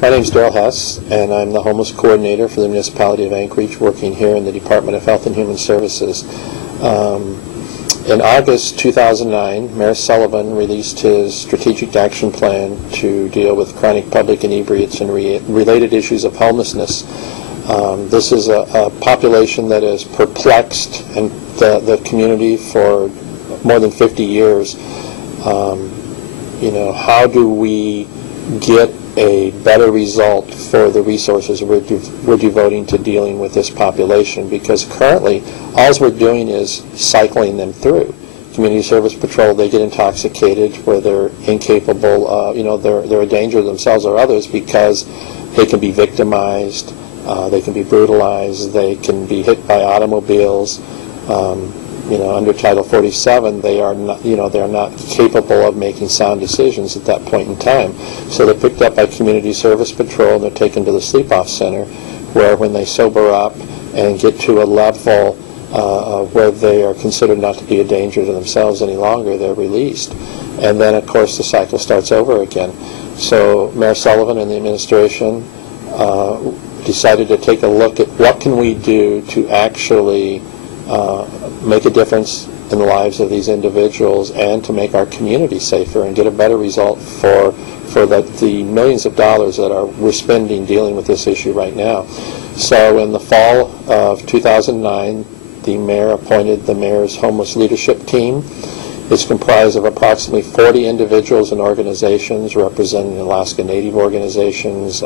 My name is Darrell Hess, and I'm the homeless coordinator for the municipality of Anchorage, working here in the Department of Health and Human Services. In August 2009, Mayor Sullivan released his strategic action plan to deal with chronic public inebriates and related issues of homelessness. This is a population that has perplexed the community for more than 50 years. How do we get a better result for the resources we're devoting to dealing with this population? Because currently, all we're doing is cycling them through. Community Service Patrol, they get intoxicated where they're incapable, they're a danger to themselves or others because they can be victimized, they can be brutalized, they can be hit by automobiles. Under Title 47, they are not, they're not capable of making sound decisions at that point in time. So they're picked up by Community Service Patrol and they're taken to the sleep-off center, where when they sober up and get to a level where they are considered not to be a danger to themselves any longer, they're released. And then, of course, the cycle starts over again. So Mayor Sullivan and the administration decided to take a look at what can we do to actually make a difference in the lives of these individuals and to make our community safer and get a better result for the millions of dollars that we're spending dealing with this issue right now. So in the fall of 2009, the mayor appointed the Mayor's Homeless Leadership Team. It's comprised of approximately 40 individuals and organizations representing Alaska Native organizations,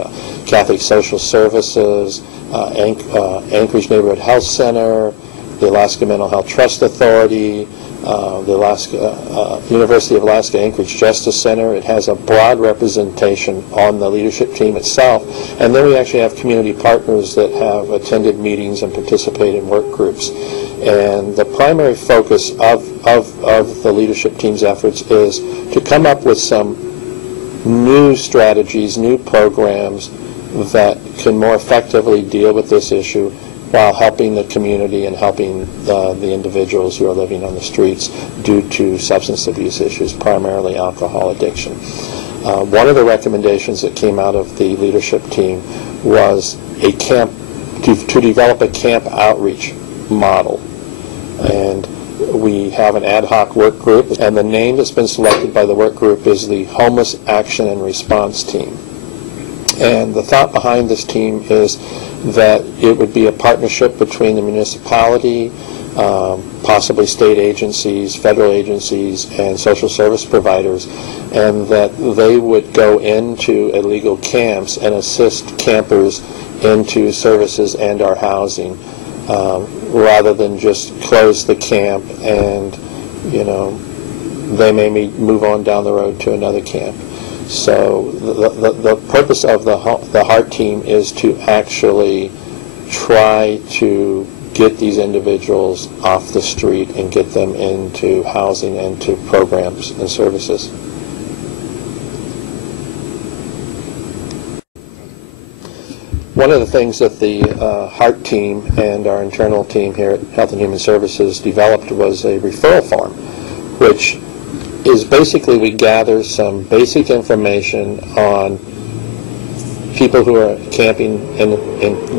Catholic Social Services, Anchorage Neighborhood Health Center, the Alaska Mental Health Trust Authority, the University of Alaska Anchorage Justice Center. It has a broad representation on the leadership team itself. And then we actually have community partners that have attended meetings and participated in work groups. And the primary focus of the leadership team's efforts is to come up with some new strategies, new programs that can more effectively deal with this issue while helping the community and helping the individuals who are living on the streets due to substance abuse issues, primarily alcohol addiction. One of the recommendations that came out of the leadership team was a camp, to develop a camp outreach model. And we have an ad hoc work group, and the name that's been selected by the work group is the Homeless Action and Response Team. And the thought behind this team is that it would be a partnership between the municipality, possibly state agencies, federal agencies, and social service providers, and that they would go into illegal camps and assist campers into services and our housing, rather than just close the camp and, they may move on down the road to another camp. So the purpose of the HART team is to actually try to get these individuals off the street and get them into housing and to programs and services. One of the things that the HART team and our internal team here at Health and Human Services developed was a referral form, which is basically we gather some basic information on people who are camping in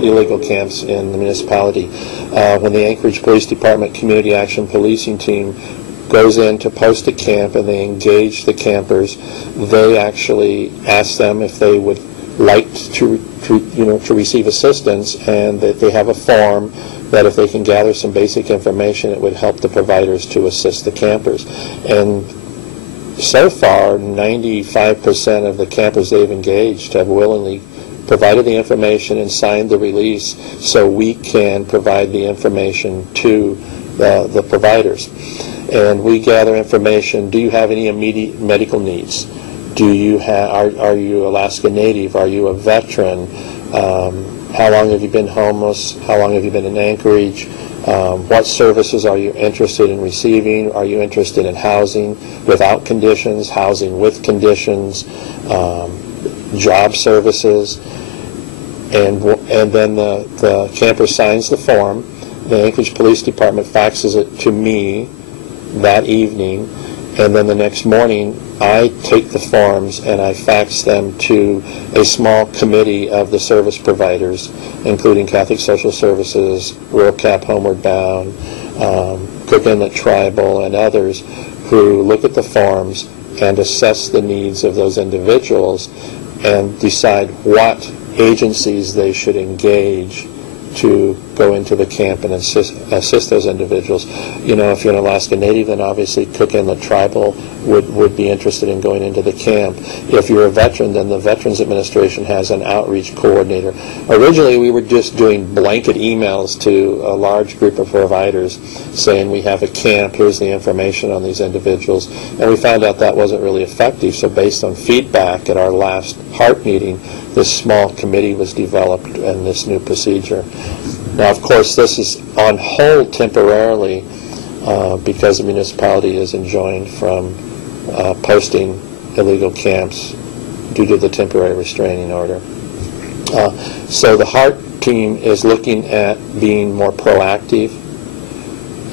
illegal camps in the municipality. When the Anchorage Police Department Community Action Policing Team goes in to post a camp and they engage the campers, they actually ask them if they would like to receive assistance, and that they have a form that if they can gather some basic information, it would help the providers to assist the campers. And so far, 95% of the campers they've engaged have willingly provided the information and signed the release so we can provide the information to the providers. And we gather information. Do you have any immediate medical needs? Do you are you Alaska Native? Are you a veteran? How long have you been homeless? How long have you been in Anchorage? What services are you interested in receiving? Are you interested in housing without conditions, housing with conditions, job services? And then the camper signs the form. The Anchorage Police Department faxes it to me that evening, and then the next morning I take the forms and I fax them to a small committee of the service providers, including Catholic Social Services, Rural Cap Homeward Bound, Cook Inlet Tribal, and others, who look at the forms and assess the needs of those individuals and decide what agencies they should engage to go into the camp and assist those individuals. You know, if you're an Alaska Native, then obviously Cook Inlet Tribal would be interested in going into the camp. If you're a veteran, then the Veterans Administration has an outreach coordinator. Originally, we were just doing blanket emails to a large group of providers saying, we have a camp, here's the information on these individuals, and we found out that wasn't really effective. So based on feedback at our last HART meeting, this small committee was developed and this new procedure. Now, of course, this is on hold temporarily because the municipality is enjoined from posting illegal camps due to the temporary restraining order. So the HART team is looking at being more proactive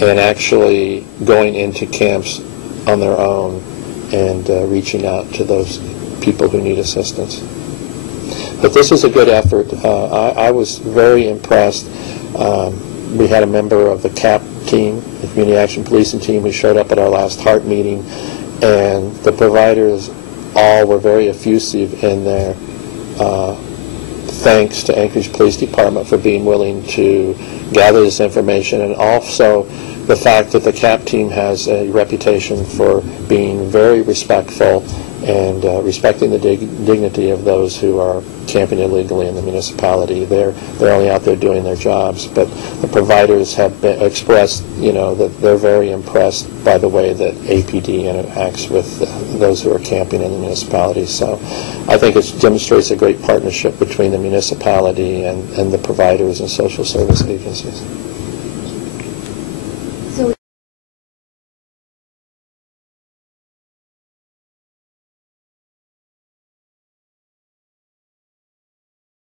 and actually going into camps on their own and reaching out to those people who need assistance. But this is a good effort. I was very impressed. We had a member of the CAP team, the Community Action Policing team, who showed up at our last HART meeting, and the providers all were very effusive in their thanks to Anchorage Police Department for being willing to gather this information, and also the fact that the CAP team has a reputation for being very respectful and respecting the dignity of those who are camping illegally in the municipality. They're only out there doing their jobs, but the providers have expressed, you know, that they're very impressed by the way that APD interacts with those who are camping in the municipality. So I think it demonstrates a great partnership between the municipality and the providers and social service agencies.